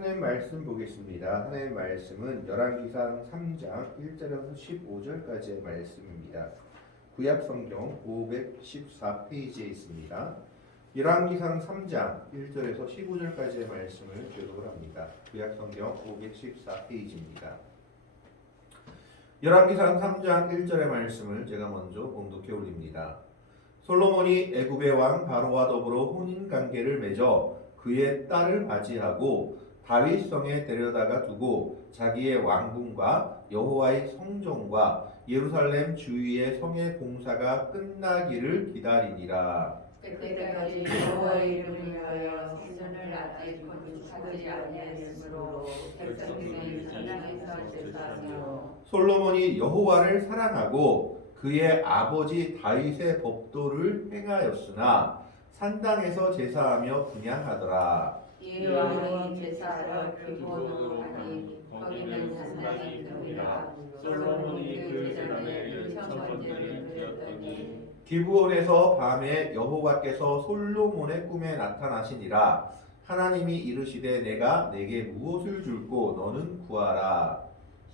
하나님 말씀 보겠습니다. 하나님 말씀은 열왕기상 3장 1절에서 15절까지의 말씀입니다. 구약 성경 514페이지에 있습니다. 열왕기상 3장 1절에서 15절까지의 말씀을 교독을 합니다. 구약 성경 514페이지입니다. 열왕기상 3장 1절의 말씀을 제가 먼저 봉독해 올립니다. 솔로몬이 애굽의 왕 바로와 더불어 혼인 관계를 맺어 그의 딸을 맞이하고 다윗성에 데려다가 두고 자기의 왕궁과 여호와의 성전과 예루살렘 주위의 성의 공사가 끝나기를 기다리니라. 그때까지 여호와의 이름을 위하여 성전을 아직 건축하지 아니하였으므로 백성들이 산당에서 제사하며 솔로몬이 여호와를 사랑하고 그의 아버지 다윗의 법도를 행하였으나 산당에서 제사하며 분향하더라. 이 왕이 제사하러 기브온으로 가니 거기는 산당이 큽니다. 솔로몬이 그 제단에 첫 번째를 드렸더니 기브온에서 밤에 여호와께서 솔로몬의 꿈에 나타나시니라. 하나님이 이르시되 내가 내게 무엇을 줄고 너는 구하라.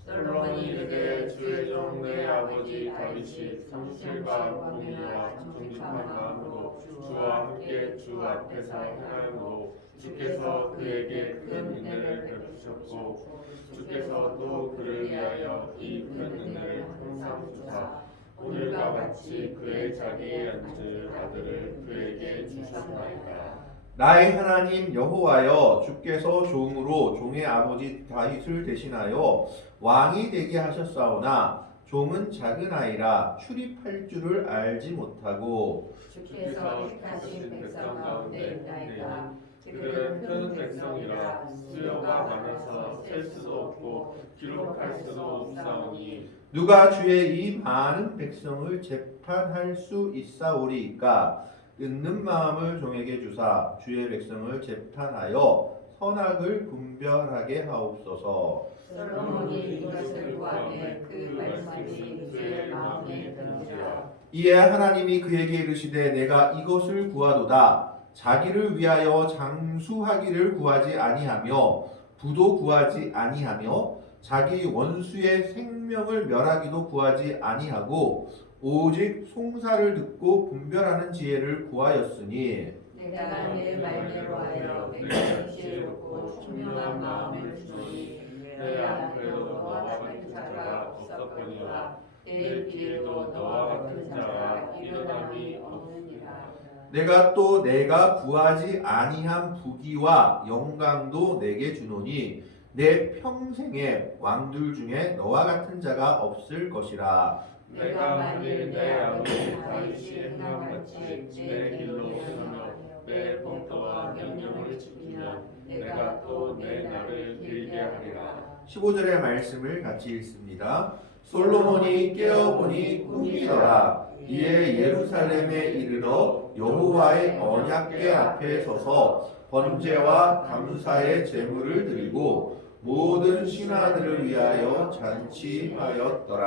솔로몬이 이르되 주의 종 내 아버지 다윗이 성실과 공의와 정직한 마음으로 주와 함께 주 앞에서 행하므로 주께서 그에게 큰 은혜를 베푸셨고 주께서 또 그를 위하여 이 큰 은혜를 항상 주사 오늘과 같이 그의 자리에 앉을 아들을 그에게 주셨나이다. 나의 하나님 여호와여, 주께서 종으로 종의 아버지 다윗을 대신하여 왕이 되게 하셨사오나 종은 작은 아이라 출입할 줄을 알지 못하고 주께서 택하신 백성 가운데 있나이다. 그들은 큰 백성이라 수요가 많아서 셀 수도 없고 기록할 수도 없사오니 누가 주의 이 많은 백성을 재판할 수 있사오리이까. 듣는 마음을 종에게 주사 주의 백성을 재판하여 선악을 분별하게 하옵소서. 솔로몬이 이것을 구하되 그 말씀이 그의 마음에 드는지라. 이에 하나님이 그에게 이르시되 내가 이것을 구하도다. 자기를 위하여 장수하기를 구하지 아니하며 부도 구하지 아니하며 자기 원수의 생명을 멸하기도 구하지 아니하고 오직 송사를 듣고 분별하는 지혜를 구하였으니 내가 내 말대로 하여 백성 지혜롭고 총명한 마음을 주노니 내 앞에도 너와 같은 자가 없었거니와 내 뒤에도 너와 같은 자가 일어남이 없느니라. 내가 또 내가 구하지 아니한 부귀와 영광도 내게 주노니 내 평생에 왕들 중에 너와 같은 자가 없을 것이라. 내가 만일 내 아버지 다윗이 행한 같이 내 길로 행하며 내 법도와 명령을 지키면 내가 또 내 날을 길게 하리라. 15절의 말씀을 같이 읽습니다. 솔로몬이 깨어보니 꿈이더라. 이에 예루살렘에 이르러 여호와의 언약궤 앞에 서서 번제와 감사의 제물을 드리고 모든 신하들을 위하여 잔치하였더라.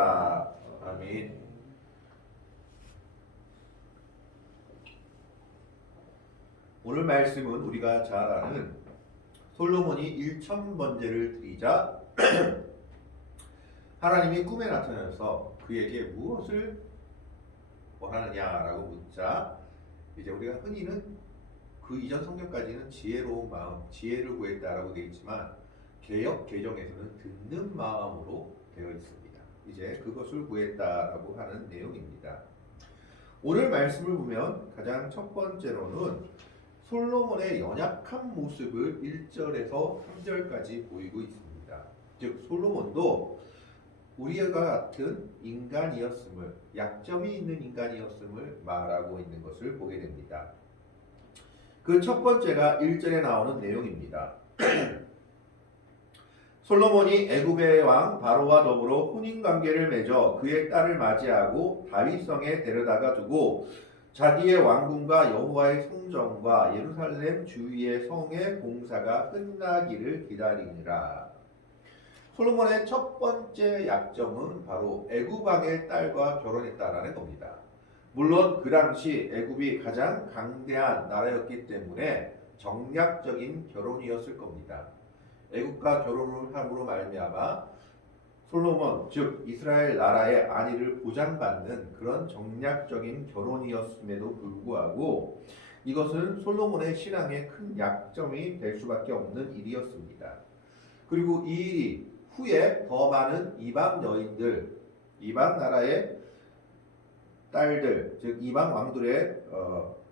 아멘. 오늘 말씀은 우리가 잘 아는 솔로몬이 1000번제를 드리자 하나님이 꿈에 나타나서 그에게 무엇을 원하느냐라고 묻자 이제 우리가 흔히는 그 이전 성경까지는 지혜로운 마음, 지혜를 구했다라고 되어 있지만 개역 개정에서는 듣는 마음으로 되어 있습니다. 이제 그것을 구했다라고 하는 내용입니다. 오늘 말씀을 보면 가장 첫 번째로는 솔로몬의 연약한 모습을 1절에서 3절까지 보이고 있습니다. 즉 솔로몬도 우리와 같은 인간이었음을, 약점이 있는 인간이었음을 말하고 있는 것을 보게 됩니다. 그 첫 번째가 1절에 나오는 내용입니다. 솔로몬이 애굽의 왕 바로와 더불어 혼인 관계를 맺어 그의 딸을 맞이하고 다윗성에 데려다가 두고 자기의 왕궁과 여호와의 성전과 예루살렘 주위의 성의 공사가 끝나기를 기다리니라. 솔로몬의 첫 번째 약점은 바로 애굽 왕의 딸과 결혼했다라는 겁니다. 물론 그 당시 애굽이 가장 강대한 나라였기 때문에 정략적인 결혼이었을 겁니다. 애국과 결혼을 함으로 말미암아 솔로몬 즉 이스라엘 나라의 안위를 보장받는 그런 정략적인 결혼이었음에도 불구하고 이것은 솔로몬의 신앙의 큰 약점이 될 수밖에 없는 일이었습니다. 그리고 이 일이 후에 더 많은 이방 여인들, 이방 나라의 딸들, 즉 이방 왕들의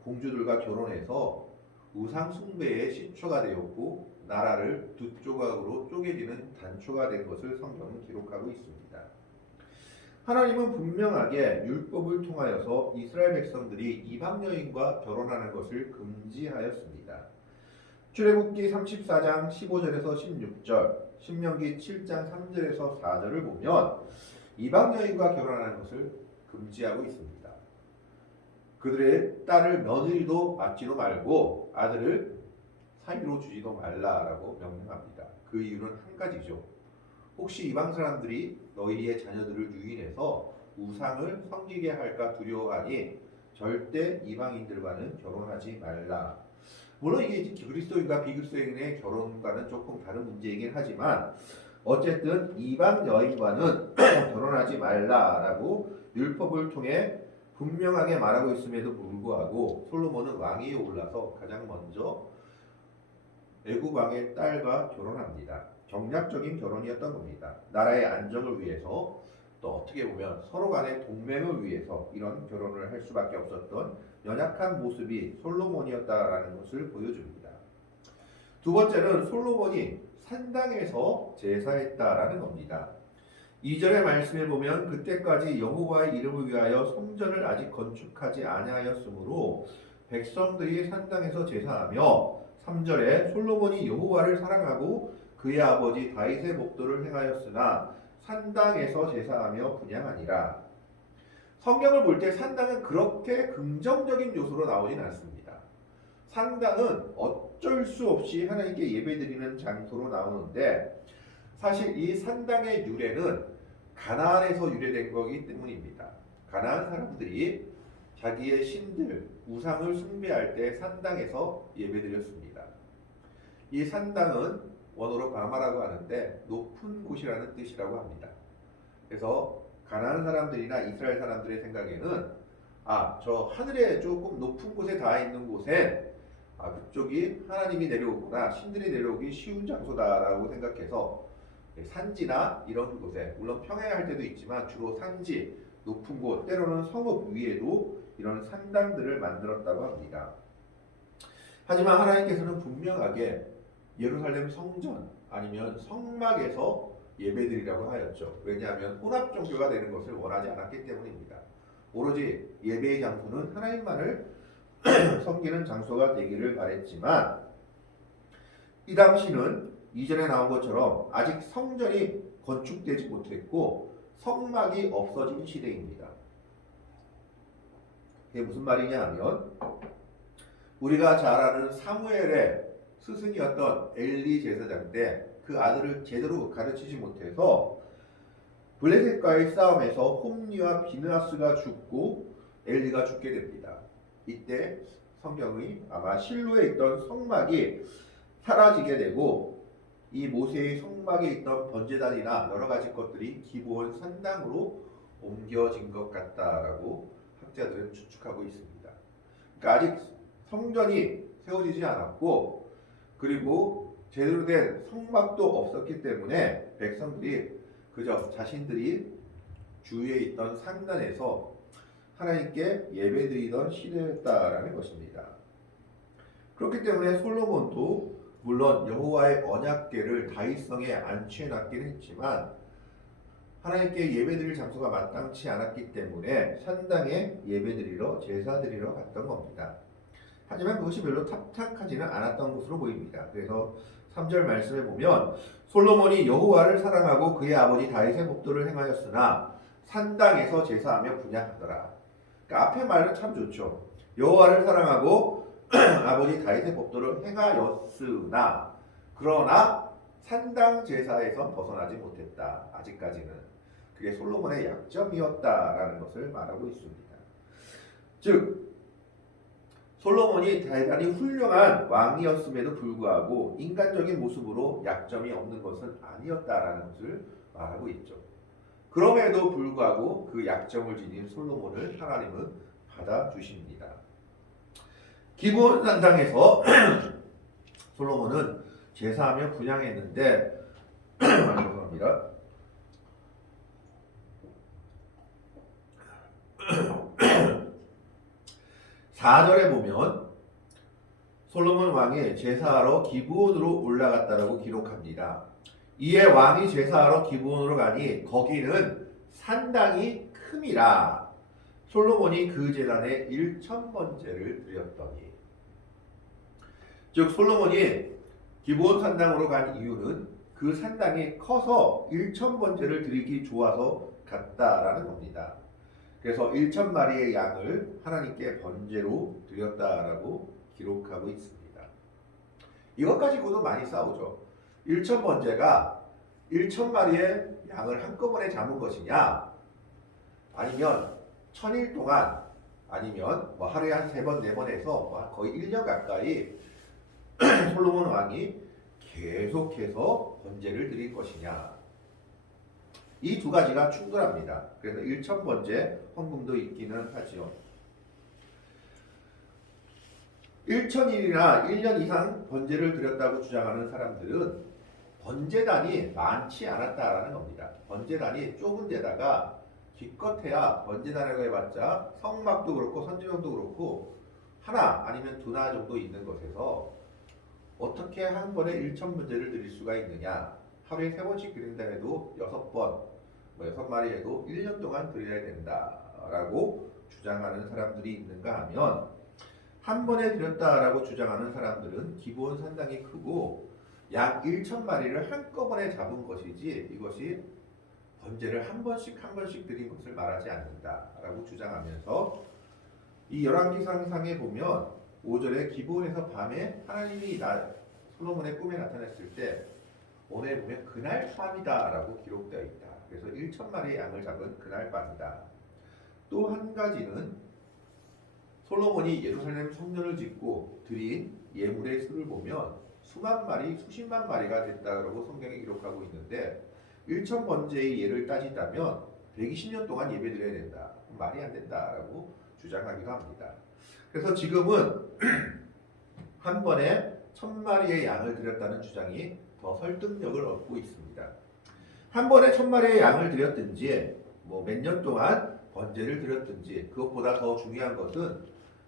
공주들과 결혼해서 우상 숭배의 시초가 되었고 나라를 두 조각으로 쪼개지는 단초가 된 것을 성경은 기록하고 있습니다. 하나님은 분명하게 율법을 통하여서 이스라엘 백성들이 이방 여인과 결혼하는 것을 금지하였습니다. 출애굽기 34장 15절에서 16절, 신명기 7장 3절에서 4절을 보면 이방 여인과 결혼하는 것을 금지하고 있습니다. 그들의 딸을 며느리도 맞지도 말고 아들을 사위로 주지도 말라라고 명령합니다. 그 이유는 한 가지죠. 혹시 이방 사람들이 너희의 자녀들을 유인해서 우상을 섬기게 할까 두려워하니 절대 이방인들과는 결혼하지 말라. 물론 이게 그리스도인과 비그리스도인의 결혼과는 조금 다른 문제이긴 하지만 어쨌든 이방 여인과는 결혼하지 말라라고 율법을 통해 분명하게 말하고 있음에도 불구하고 솔로몬은 왕위에 올라서 가장 먼저 애굽 왕의 딸과 결혼합니다. 정략적인 결혼이었던 겁니다. 나라의 안정을 위해서 또 어떻게 보면 서로 간의 동맹을 위해서 이런 결혼을 할 수밖에 없었던 연약한 모습이 솔로몬이었다라는 것을 보여줍니다. 두 번째는 솔로몬이 산당에서 제사했다라는 겁니다. 2절의 말씀을 보면 그때까지 여호와의 이름을 위하여 성전을 아직 건축하지 아니하였으므로 백성들이 산당에서 제사하며 3절에 솔로몬이 여호와를 사랑하고 그의 아버지 다윗의 목도를 행하였으나 산당에서 제사하며 분향하니라. 성경을 볼 때 산당은 그렇게 긍정적인 요소로 나오진 않습니다. 산당은 어쩔 수 없이 하나님께 예배드리는 장소로 나오는데 사실 이 산당의 유래는 가나안에서 유래된 거기 때문입니다. 가나안 사람들이 자기의 신들, 우상을 숭배할 때 산당에서 예배드렸습니다. 이 산당은 원어로 바마라고 하는데 높은 곳이라는 뜻이라고 합니다. 그래서 가나안 사람들이나 이스라엘 사람들의 생각에는 저 하늘에 조금 높은 곳에 닿아 있는 곳에 그쪽이 하나님이 내려오거나 신들이 내려오기 쉬운 장소다라고 생각해서 산지나 이런 곳에 물론 평야할 때도 있지만 주로 산지, 높은 곳, 때로는 성읍 위에도 이런 산당들을 만들었다고 합니다. 하지만 하나님께서는 분명하게 예루살렘 성전 아니면 성막에서 예배드리라고 하였죠. 왜냐하면 혼합 종교가 되는 것을 원하지 않았기 때문입니다. 오로지 예배의 장소는 하나님만을 섬기는 장소가 되기를 바랬지만 이 당시는 이전에 나온 것처럼 아직 성전이 건축되지 못했고 성막이 없어진 시대입니다. 그게 무슨 말이냐 하면 우리가 잘 아는 사무엘의 스승이었던 엘리 제사장 때 그 아들을 제대로 가르치지 못해서 블레셋과의 싸움에서 홈리와 비느하스가 죽고 엘리가 죽게 됩니다. 이때 성경이 아마 실로에 있던 성막이 사라지게 되고 이 모세의 성막에 있던 번제단이나 여러 가지 것들이 기브온 산당으로 옮겨진 것 같다라고 학자들은 추측하고 있습니다. 그러니까 아직 성전이 세워지지 않았고 그리고 제대로 된 성막도 없었기 때문에 백성들이 그저 자신들이 주위에 있던 산단에서 하나님께 예배드리던 시대였다라는 것입니다. 그렇기 때문에 솔로몬도 물론 여호와의 언약궤를 다윗성에 안치해놨긴 했지만 하나님께 예배드릴 장소가 마땅치 않았기 때문에 산당에 예배드리러 제사드리러 갔던 겁니다. 하지만 그것이 별로 탑탁하지는 않았던 것으로 보입니다. 그래서 3절 말씀에 보면 솔로몬이 여호와를 사랑하고 그의 아버지 다윗의 법도를 행하였으나 산당에서 제사하며 분향하더라. 그러니까 앞에 말은 참 좋죠. 여호와를 사랑하고 아버지 다윗의 법도를 행하였으나 그러나 산당 제사에서 벗어나지 못했다. 아직까지는. 그게 솔로몬의 약점이었다라는 것을 말하고 있습니다. 즉 솔로몬이 대단히 훌륭한 왕이었음에도 불구하고 인간적인 모습으로 약점이 없는 것은 아니었다라는 것을 말하고 있죠. 그럼에도 불구하고 그 약점을 지닌 솔로몬을 하나님은 받아주십니다. 기브온 산당에서 솔로몬은 제사하며 분향했는데 죄송합니다. 4절에 보면 솔로몬 왕이 제사하러 기브온으로 올라갔다라고 기록합니다. 이에 왕이 제사하러 기브온으로 가니 거기는 산당이 큼이라 솔로몬이 그 제단에 1,000번제를 드렸더니. 즉 솔로몬이 기브온 산당으로 간 이유는 그 산당이 커서 1,000번제를 드리기 좋아서 갔다라는 겁니다. 그래서 1,000마리의 양을 하나님께 번제로 드렸다라고 기록하고 있습니다. 이것 가지고도 많이 싸우죠. 1,000번제가 1,000마리의 양을 한꺼번에 잡은 것이냐, 아니면 1,000일 동안, 아니면 뭐 하루에 한 3번, 4번 해서 거의 1년 가까이 솔로몬 왕이 계속해서 번제를 드릴 것이냐. 이 두 가지가 충돌합니다. 그래서 1,000번제 헌금도 있기는 하지요. 1,000일이나 1년 이상 번제를 드렸다고 주장하는 사람들은 번제단이 많지 않았다라는 겁니다. 번제단이 좁은 데다가 기껏해야 번제단이라고 해봤자 성막도 그렇고 선지용도 그렇고 하나 아니면 두나 정도 있는 것에서 어떻게 한 번에 1,000번제를 드릴 수가 있느냐. 하루에 3번씩 드린다 해도 6번, 6마리 해도 1년 동안 드려야 된다라고 주장하는 사람들이 있는가 하면, 한 번에 드렸다라고 주장하는 사람들은 기브온 산당이 크고 약 1,000마리를 한꺼번에 잡은 것이지 이것이 번제를 한 번씩 드린 것을 말하지 않는다라고 주장하면서, 이 열왕기상상에 보면 5절에 기브온에서 밤에 하나님이 솔로몬의 꿈에 나타났을 때 오늘 보면 그날 밤이다라고 기록되어 있다. 그래서 1,000마리의 양을 잡은 그날 밤이다. 또 한 가지는 솔로몬이 예루살렘 성전을 짓고 드린 예물의 수를 보면 수만 마리, 수십만 마리가 됐다고 성경에 기록하고 있는데 1,000번제의 예를 따진다면 120년 동안 예배드려야 된다. 말이 안 된다라고 주장하기도 합니다. 그래서 지금은 한 번에 1,000마리의 양을 드렸다는 주장이 더 설득력을 얻고 있습니다. 한 번에 1,000마리의 양을 드렸든지 몇 년 동안 번제를 드렸든지 그것보다 더 중요한 것은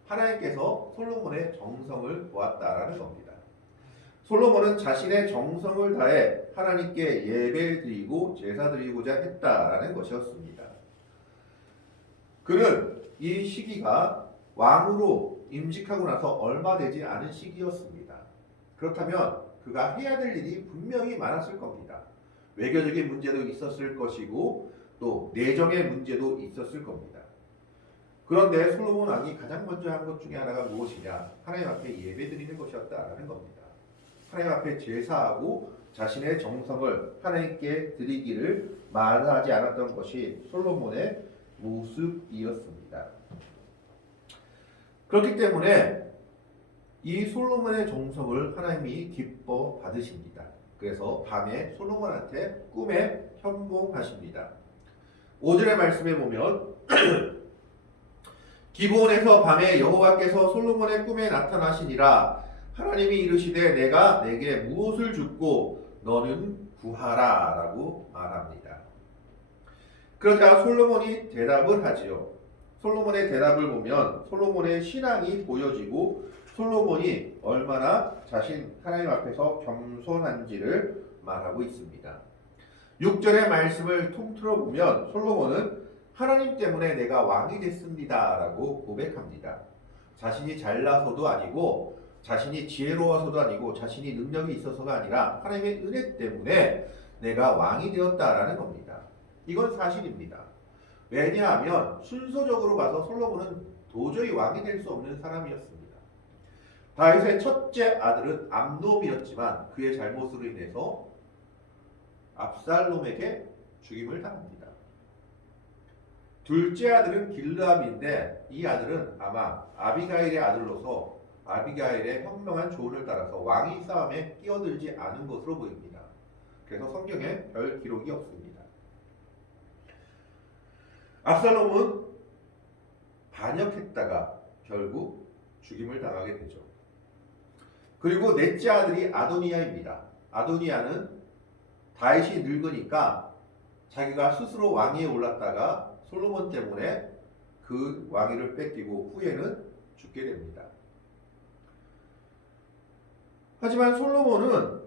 하나님께서 솔로몬의 정성을 보았다라는 겁니다. 솔로몬은 자신의 정성을 다해 하나님께 예배 드리고 제사 드리고자 했다라는 것이었습니다. 그는 이 시기가 왕으로 임직하고 나서 얼마 되지 않은 시기였습니다. 그렇다면 그가 해야 될 일이 분명히 많았을 겁니다. 외교적인 문제도 있었을 것이고 또 내정의 문제도 있었을 겁니다. 그런데 솔로몬 왕이 가장 먼저 한 것 중에 하나가 무엇이냐? 하나님 앞에 예배드리는 것이었다라는 겁니다. 하나님 앞에 제사하고 자신의 정성을 하나님께 드리기를 마다하지 않았던 것이 솔로몬의 모습이었습니다. 그렇기 때문에 이 솔로몬의 정성을 하나님이 기뻐 받으십니다. 그래서 밤에 솔로몬한테 꿈에 현몽하십니다. 5절의 말씀에 보면 기브온에서 밤에 여호와께서 솔로몬의 꿈에 나타나시니라. 하나님이 이르시되 내가 내게 무엇을 줍고 너는 구하라 라고 말합니다. 그러자 솔로몬이 대답을 하지요. 솔로몬의 대답을 보면 솔로몬의 신앙이 보여지고 솔로몬이 얼마나 하나님 앞에서 겸손한지를 말하고 있습니다. 6절의 말씀을 통틀어 보면 솔로몬은 하나님 때문에 내가 왕이 됐습니다 라고 고백합니다. 자신이 잘나서도 아니고 자신이 지혜로워서도 아니고 자신이 능력이 있어서가 아니라 하나님의 은혜 때문에 내가 왕이 되었다라는 겁니다. 이건 사실입니다. 왜냐하면 순서적으로 봐서 솔로몬은 도저히 왕이 될 수 없는 사람이었습니다. 다윗의 첫째 아들은 암놈이었지만 그의 잘못으로 인해서 압살롬에게 죽임을 당합니다. 둘째 아들은 길르암인데 이 아들은 아마 아비가일의 아들로서 아비가일의 현명한 조언을 따라서 왕위 싸움에 끼어들지 않은 것으로 보입니다. 그래서 성경에 별 기록이 없습니다. 압살롬은 반역했다가 결국 죽임을 당하게 되죠. 그리고 넷째 아들이 아도니아입니다. 아도니아는 다윗이 늙으니까 자기가 스스로 왕위에 올랐다가 솔로몬 때문에 그 왕위를 뺏기고 후에는 죽게 됩니다. 하지만 솔로몬은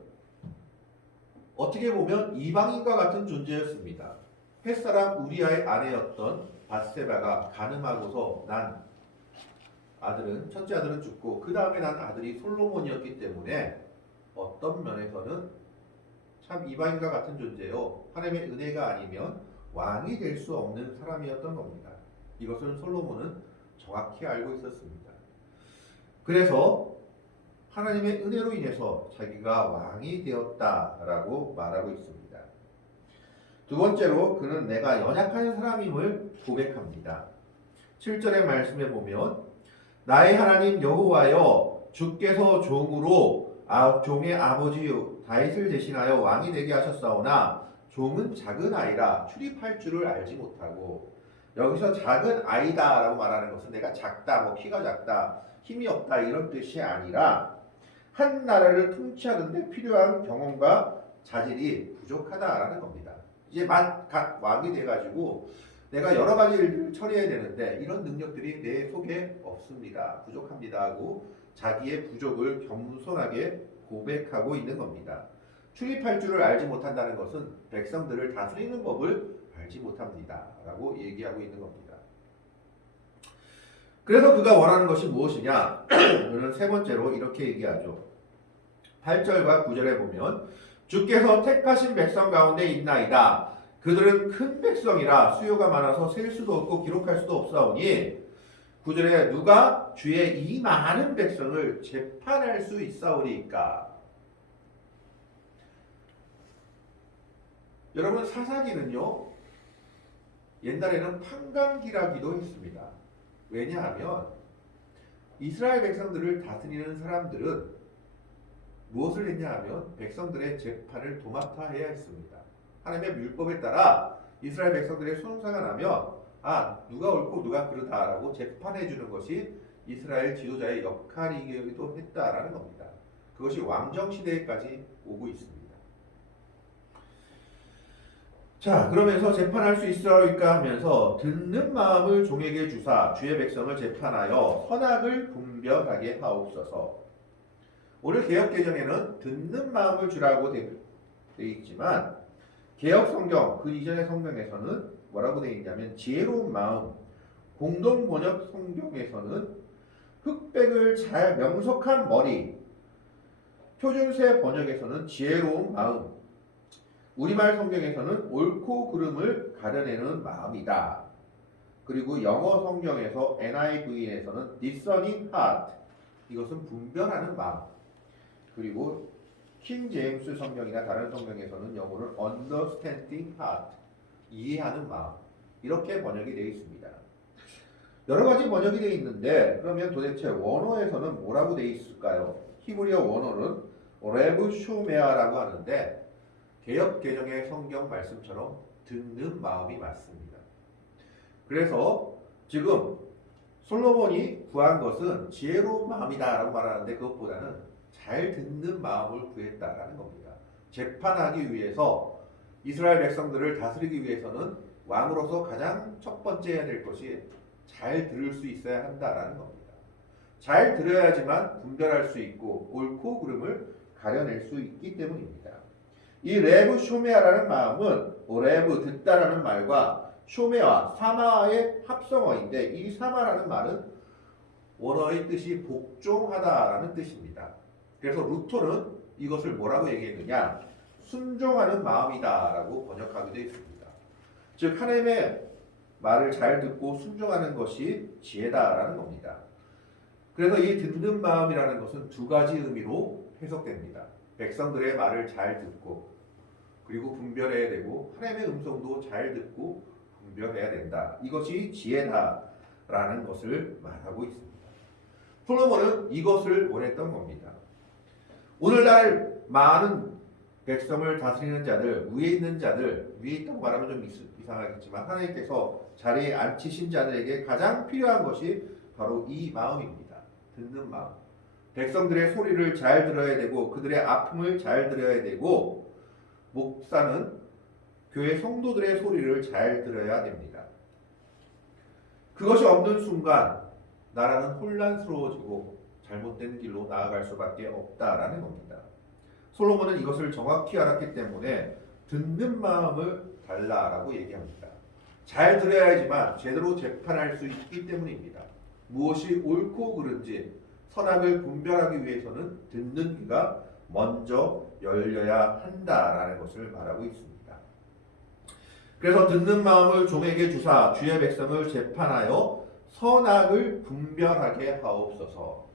어떻게 보면 이방인과 같은 존재였습니다. 햇사람 우리아의 아내였던 밧세바가 간음하고서 난 아들은 첫째 아들은 죽고 그 다음에 난 아들이 솔로몬이었기 때문에 어떤 면에서는 참 이방인과 같은 존재요. 하나님의 은혜가 아니면 왕이 될 수 없는 사람이었던 겁니다. 이것을 솔로몬은 정확히 알고 있었습니다. 그래서 하나님의 은혜로 인해서 자기가 왕이 되었다라고 말하고 있습니다. 두 번째로 그는 내가 연약한 사람임을 고백합니다. 7절의 말씀에 보면 나의 하나님 여호와여 주께서 종으로 종의 아버지 다윗을 대신하여 왕이 되게 하셨사오나 종은 작은 아이라 출입할 줄을 알지 못하고 여기서 작은 아이다라고 말하는 것은 내가 작다, 뭐 키가 작다, 힘이 없다 이런 뜻이 아니라 한 나라를 통치하는데 필요한 경험과 자질이 부족하다라는 겁니다. 이제 각 왕이 돼가지고 내가 여러 가지 일들을 처리해야 되는데 이런 능력들이 내 속에 없습니다. 부족합니다 하고 자기의 부족을 겸손하게 고백하고 있는 겁니다. 출입할 줄을 알지 못한다는 것은 백성들을 다스리는 법을 알지 못합니다 라고 얘기하고 있는 겁니다. 그래서 그가 원하는 것이 무엇이냐? 그는 세 번째로 이렇게 얘기하죠. 8절과 9절에 보면 주께서 택하신 백성 가운데 있나이다. 그들은 큰 백성이라 수요가 많아서 셀 수도 없고 기록할 수도 없사오니 9절에 누가 주의 이 많은 백성을 재판할 수 있사오리까? 여러분 사사기는요 옛날에는 판관기라기도 했습니다. 왜냐하면 이스라엘 백성들을 다스리는 사람들은 무엇을 했냐 하면 백성들의 재판을 도맡아해야 했습니다. 하나님의 율법에 따라 이스라엘 백성들의 손상가 나면 누가 옳고 누가 그르다라고 재판해 주는 것이 이스라엘 지도자의 역할이기도 했다라는 겁니다. 그것이 왕정 시대까지 오고 있습니다. 자, 그러면서 재판할 수 있으리까 하면서 듣는 마음을 종에게 주사 주의 백성을 재판하여 선악을 분별하게 하옵소서. 오늘 개역개정에는 듣는 마음을 주라고 되어 있지만 개역성경 그 이전의 성경에서는 뭐라고 되어 있냐면 지혜로운 마음, 공동번역 성경에서는 흑백을 잘 명석한 머리, 표준세 번역에서는 지혜로운 마음, 우리말 성경에서는 옳고 그름을 가려내는 마음이다. 그리고 영어 성경에서 NIV에서는 discerning heart, 이것은 분별하는 마음. 그리고 킹 제임스 성경이나 다른 성경에서는 영어를 understanding heart, 이해하는 마음. 이렇게 번역이 되어 있습니다. 여러 가지 번역이 되어 있는데 그러면 도대체 원어에서는 뭐라고 되어 있을까요? 히브리어 원어는 레브 쇼메아라고 하는데 개역 개정의 성경 말씀처럼 듣는 마음이 맞습니다. 그래서 지금 솔로몬이 구한 것은 지혜로운 마음이다라고 말하는데 그것보다는 잘 듣는 마음을 구했다라는 겁니다. 재판하기 위해서 이스라엘 백성들을 다스리기 위해서는 왕으로서 가장 첫 번째 해야 될 것이 잘 들을 수 있어야 한다라는 겁니다. 잘 들어야지만 분별할 수 있고 옳고 그름을 가려낼 수 있기 때문입니다. 이 레브 쇼메아라는 마음은 레브 듣다라는 말과 쇼메아 사마의 합성어인데 이 사마라는 말은 원어의 뜻이 복종하다라는 뜻입니다. 그래서 루터는 이것을 뭐라고 얘기했느냐? 순종하는 마음이다라고 번역하기도 했습니다. 즉 하나님의 말을 잘 듣고 순종하는 것이 지혜다라는 겁니다. 그래서 이 듣는 마음이라는 것은 두 가지 의미로 해석됩니다. 백성들의 말을 잘 듣고 그리고 분별해야 되고 하나님의 음성도 잘 듣고 분별해야 된다. 이것이 지혜다라는 것을 말하고 있습니다. 솔로몬은 이것을 원했던 겁니다. 오늘날 많은 백성을 다스리는 자들, 위에 있는 자들, 위에 있다고 말하면 좀 이상하겠지만 하나님께서 자리에 앉히신 자들에게 가장 필요한 것이 바로 이 마음입니다. 듣는 마음. 백성들의 소리를 잘 들어야 되고 그들의 아픔을 잘 들어야 되고 목사는 교회 성도들의 소리를 잘 들어야 됩니다. 그것이 없는 순간 나라는 혼란스러워지고 잘못된 길로 나아갈 수밖에 없다라는 겁니다. 솔로몬은 이것을 정확히 알았기 때문에 듣는 마음을 달라라고 얘기합니다. 잘 들어야지만 제대로 재판할 수 있기 때문입니다. 무엇이 옳고 그른지 선악을 분별하기 위해서는 듣는 귀가 먼저 열려야 한다라는 것을 말하고 있습니다. 그래서 듣는 마음을 종에게 주사 주의 백성을 재판하여 선악을 분별하게 하옵소서.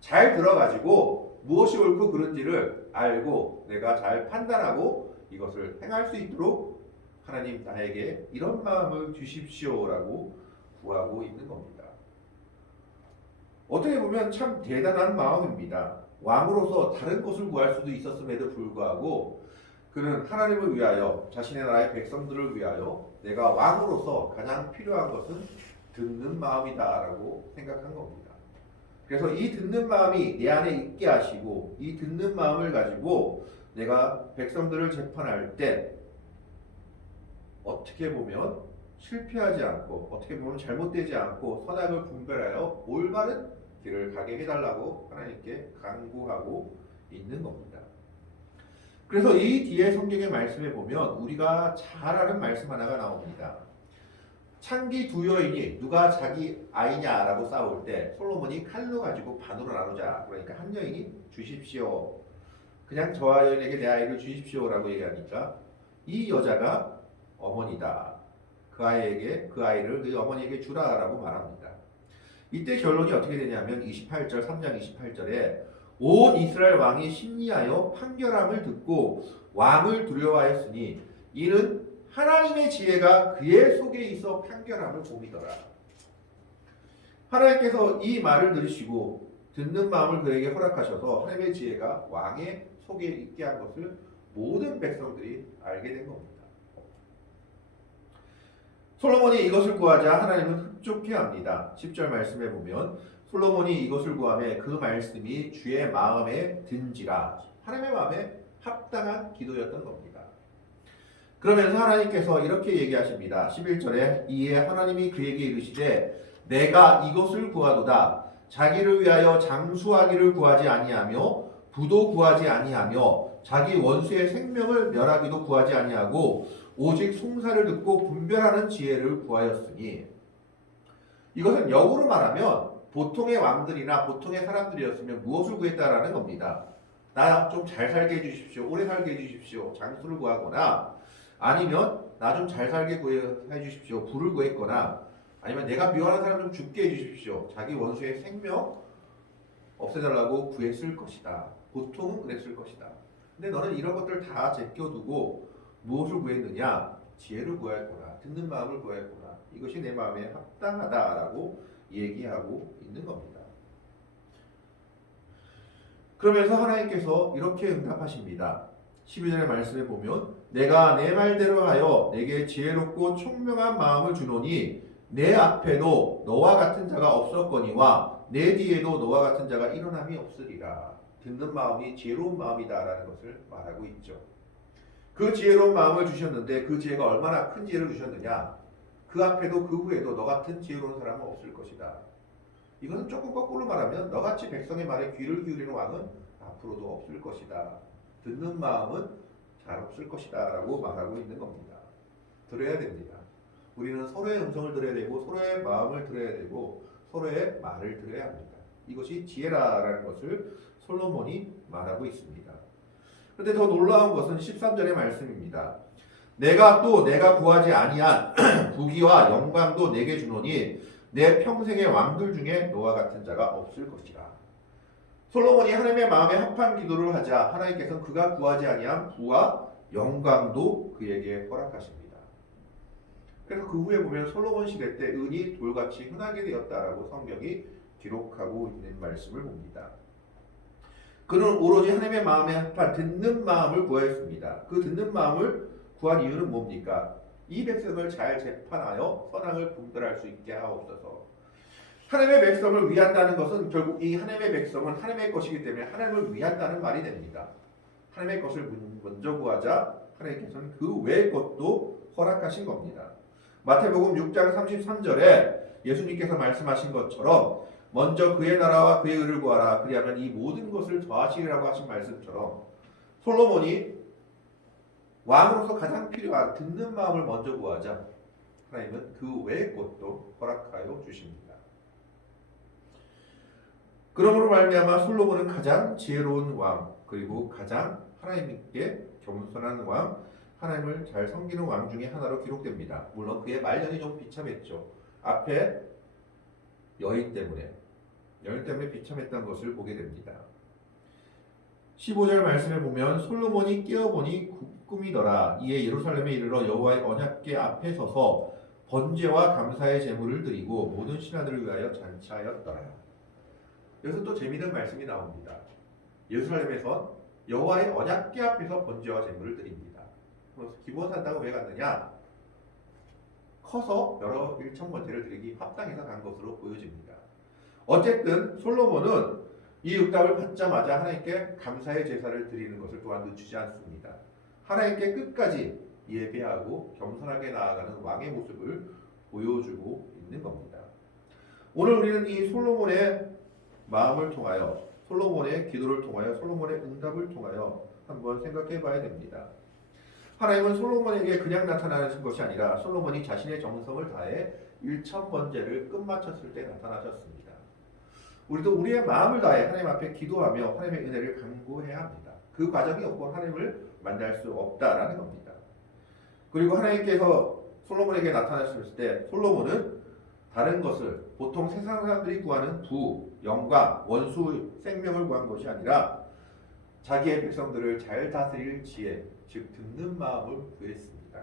잘 들어가지고 무엇이 옳고 그른지를 알고 내가 잘 판단하고 이것을 행할 수 있도록 하나님 나에게 이런 마음을 주십시오라고 구하고 있는 겁니다. 어떻게 보면 참 대단한 마음입니다. 왕으로서 다른 것을 구할 수도 있었음에도 불구하고 그는 하나님을 위하여 자신의 나라의 백성들을 위하여 내가 왕으로서 가장 필요한 것은 듣는 마음이다라고 생각한 겁니다. 그래서 이 듣는 마음이 내 안에 있게 하시고 이 듣는 마음을 가지고 내가 백성들을 재판할 때 어떻게 보면 실패하지 않고 어떻게 보면 잘못되지 않고 선악을 분별하여 올바른 길을 가게 해달라고 하나님께 간구하고 있는 겁니다. 그래서 이 뒤에 성경의 말씀에 보면 우리가 잘 아는 말씀 하나가 나옵니다. 창기 두 여인이 누가 자기 아이냐라고 싸울 때 솔로몬이 칼로 가지고 반으로 나누자. 그러니까 한 여인이 주십시오. 그냥 저 여인에게 내 아이를 주십시오라고 얘기하니까 이 여자가 어머니다. 그 아이를 그 어머니에게 주라라고 말합니다. 이때 결론이 어떻게 되냐면 28절 3장 28절에 온 이스라엘 왕이 심리하여 판결함을 듣고 왕을 두려워하였으니 이는 하나님의 지혜가 그의 속에 있어 판결함을 봄이더라. 하나님께서 이 말을 들으시고 듣는 마음을 그에게 허락하셔서 하나님의 지혜가 왕의 속에 있게 한 것을 모든 백성들이 알게 된 겁니다. 솔로몬이 이것을 구하자 하나님은 흡족해 합니다. 10절 말씀에 보면 솔로몬이 이것을 구하매 그 말씀이 주의 마음에 든지라. 하나님의 마음에 합당한 기도였던 겁니다. 그러면서 하나님께서 이렇게 얘기하십니다. 11절에 이에 하나님이 그에게 이르시되 내가 이것을 구하도다. 자기를 위하여 장수하기를 구하지 아니하며 부도 구하지 아니하며 자기 원수의 생명을 멸하기도 구하지 아니하고 오직 송사를 듣고 분별하는 지혜를 구하였으니. 이것은 역으로 말하면 보통의 왕들이나 보통의 사람들이었으면 무엇을 구했다라는 겁니다. 나 좀 잘 살게 해주십시오. 오래 살게 해주십시오. 장수를 구하거나 아니면 나 좀 잘 살게 해주십시오. 부를 구했거나 아니면 내가 미워하는 사람 좀 죽게 해주십시오. 자기 원수의 생명 없애달라고 구했을 것이다. 보통은 그랬을 것이다. 근데 너는 이런 것들 다 제껴두고 무엇을 구했느냐? 지혜를 구하였구나. 듣는 마음을 구하였구나. 이것이 내 마음에 합당하다라고 얘기하고 있는 겁니다. 그러면서 하나님께서 이렇게 응답하십니다. 12절의 말씀에 보면 내가 내 말대로 하여 내게 지혜롭고 총명한 마음을 주노니 내 앞에도 너와 같은 자가 없었거니와 내 뒤에도 너와 같은 자가 일어남이 없으리라. 듣는 마음이 지혜로운 마음이다라는 것을 말하고 있죠. 그 지혜로운 마음을 주셨는데 그 지혜가 얼마나 큰 지혜를 주셨느냐. 그 앞에도 그 후에도 너 같은 지혜로운 사람은 없을 것이다. 이것은 조금 거꾸로 말하면 너같이 백성의 말에 귀를 기울이는 왕은 앞으로도 없을 것이다. 듣는 마음은 잘 없을 것이다 라고 말하고 있는 겁니다. 들어야 됩니다. 우리는 서로의 음성을 들어야 되고 서로의 마음을 들어야 되고 서로의 말을 들어야 합니다. 이것이 지혜라는 것을 솔로몬이 말하고 있습니다. 그런데 더 놀라운 것은 13절의 말씀입니다. 내가 구하지 아니한 부귀와 영광도 내게 주노니 내 평생의 왕들 중에 너와 같은 자가 없을 것이라. 솔로몬이 하나님의 마음에 합한 기도를 하자 하나님께서는 그가 구하지 아니한 부와 영광도 그에게 허락하십니다. 그래서 그 후에 보면 솔로몬 시대 때 은이 돌같이 흔하게 되었다라고 성경이 기록하고 있는 말씀을 봅니다. 그는 오로지 하나님의 마음에 합한 듣는 마음을 구하였습니다. 그 듣는 마음을 구한 이유는 뭡니까? 이 백성을 잘 재판하여 선악을 분별할 수 있게 하옵소서. 하나님의 백성을 위한다는 것은 결국 이 하나님의 백성은 하나님의 것이기 때문에 하나님을 위한다는 말이 됩니다. 하나님의 것을 먼저 구하자 하나님께서는 그 외의 것도 허락하신 겁니다. 마태복음 6장 33절에 예수님께서 말씀하신 것처럼 먼저 그의 나라와 그의 의를 구하라 그리하면 이 모든 것을 더하시리라고 하신 말씀처럼 솔로몬이 왕으로서 가장 필요한 듣는 마음을 먼저 구하자 하나님은 그 외의 것도 허락하여 주십니다. 그러므로 말미암아 솔로몬은 가장 지혜로운 왕 그리고 가장 하나님께 겸손한 왕 하나님을 잘 섬기는 왕 중에 하나로 기록됩니다. 물론 그의 말년이 좀 비참했죠. 앞에 여인 때문에 비참했던 것을 보게 됩니다. 15절 말씀에 보면 솔로몬이 깨어보니 꿈이더라. 이에 예루살렘에 이르러 여호와의 언약궤 앞에 서서 번제와 감사의 제물을 드리고 모든 신하들을 위하여 잔치하였더라. 여기서 또 재미있는 말씀이 나옵니다. 예루살렘에서 여호와의 언약궤 앞에서 번제와 제물을 드립니다. 그래서 기브온 산당은 왜 갔느냐? 커서 여러 일천 번제를 드리기 합당해서 간 것으로 보여집니다. 어쨌든 솔로몬은 이 응답을 받자마자 하나님께 감사의 제사를 드리는 것을 또한 늦추지 않습니다. 하나님께 끝까지 예배하고 겸손하게 나아가는 왕의 모습을 보여주고 있는 겁니다. 오늘 우리는 이 솔로몬의 마음을 통하여 솔로몬의 기도를 통하여 솔로몬의 응답을 통하여 한번 생각해 봐야 됩니다. 하나님은 솔로몬에게 그냥 나타나신 것이 아니라 솔로몬이 자신의 정성을 다해 1000번제를 끝마쳤을 때 나타나셨습니다. 우리도 우리의 마음을 다해 하나님 앞에 기도하며 하나님의 은혜를 간구해야 합니다. 그 과정이 없고 하나님을 만날 수 없다라는 겁니다. 그리고 하나님께서 솔로몬에게 나타나셨을 때 솔로몬은 다른 것을 보통 세상 사람들이 구하는 부, 영광, 원수, 생명을 구한 것이 아니라 자기의 백성들을 잘 다스릴 지혜, 즉 듣는 마음을 구했습니다.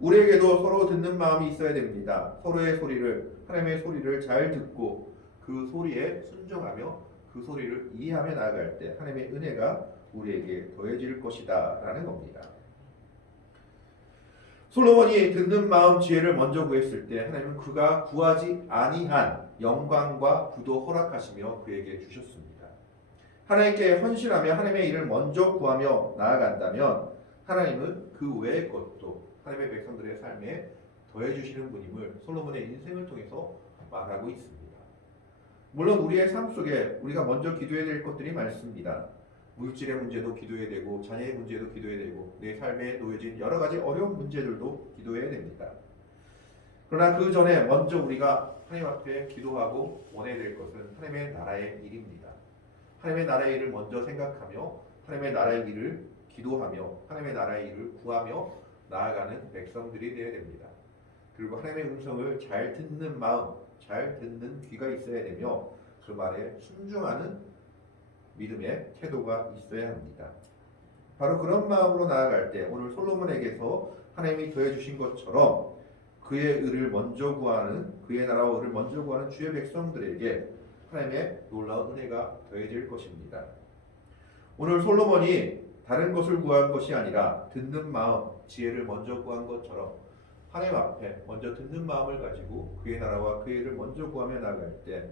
우리에게도 서로 듣는 마음이 있어야 됩니다. 서로의 소리를, 하나님의 소리를 잘 듣고 그 소리에 순종하며 그 소리를 이해하며 나아갈 때 하나님의 은혜가 우리에게 더해질 것이다 라는 겁니다. 솔로몬이 듣는 마음 지혜를 먼저 구했을 때 하나님은 그가 구하지 아니한 영광과 부도 허락하시며 그에게 주셨습니다. 하나님께 헌신하며 하나님의 일을 먼저 구하며 나아간다면 하나님은 그 외의 것도 하나님의 백성들의 삶에 더해주시는 분임을 솔로몬의 인생을 통해서 말하고 있습니다. 물론 우리의 삶 속에 우리가 먼저 기도해야 될 것들이 많습니다. 물질의 문제도 기도해야 되고 자녀의 문제도 기도해야 되고 내 삶에 놓여진 여러 가지 어려운 문제들도 기도해야 됩니다. 그러나 그 전에 먼저 우리가 하나님 앞에 기도하고 원해야 될 것은 하나님의 나라의 일입니다. 하나님의 나라의 일을 먼저 생각하며 하나님의 나라의 일을 기도하며 하나님의 나라의 일을 구하며 나아가는 백성들이 되어야 됩니다. 그리고 하나님의 음성을 잘 듣는 마음, 잘 듣는 귀가 있어야 되며 그 말에 순종하는 믿음의 태도가 있어야 합니다. 바로 그런 마음으로 나아갈 때 오늘 솔로몬에게서 하나님이 더해주신 것처럼 그의 의를 먼저 구하는 그의 나라와 의를 먼저 구하는 주의 백성들에게 하나님의 놀라운 은혜가 더해질 것입니다. 오늘 솔로몬이 다른 것을 구한 것이 아니라 듣는 마음, 지혜를 먼저 구한 것처럼 하나님 앞에 먼저 듣는 마음을 가지고 그의 나라와 그의 의를 먼저 구하며 나아갈 때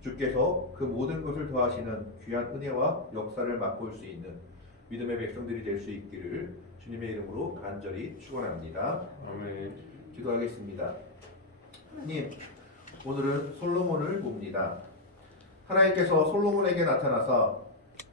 주께서 그 모든 것을 더하시는 귀한 은혜와 역사를 맛볼 수 있는 믿음의 백성들이 될 수 있기를 주님의 이름으로 간절히 축원합니다. 아멘. 기도하겠습니다. 하나님, 오늘은 솔로몬을 봅니다. 하나님께서 솔로몬에게 나타나서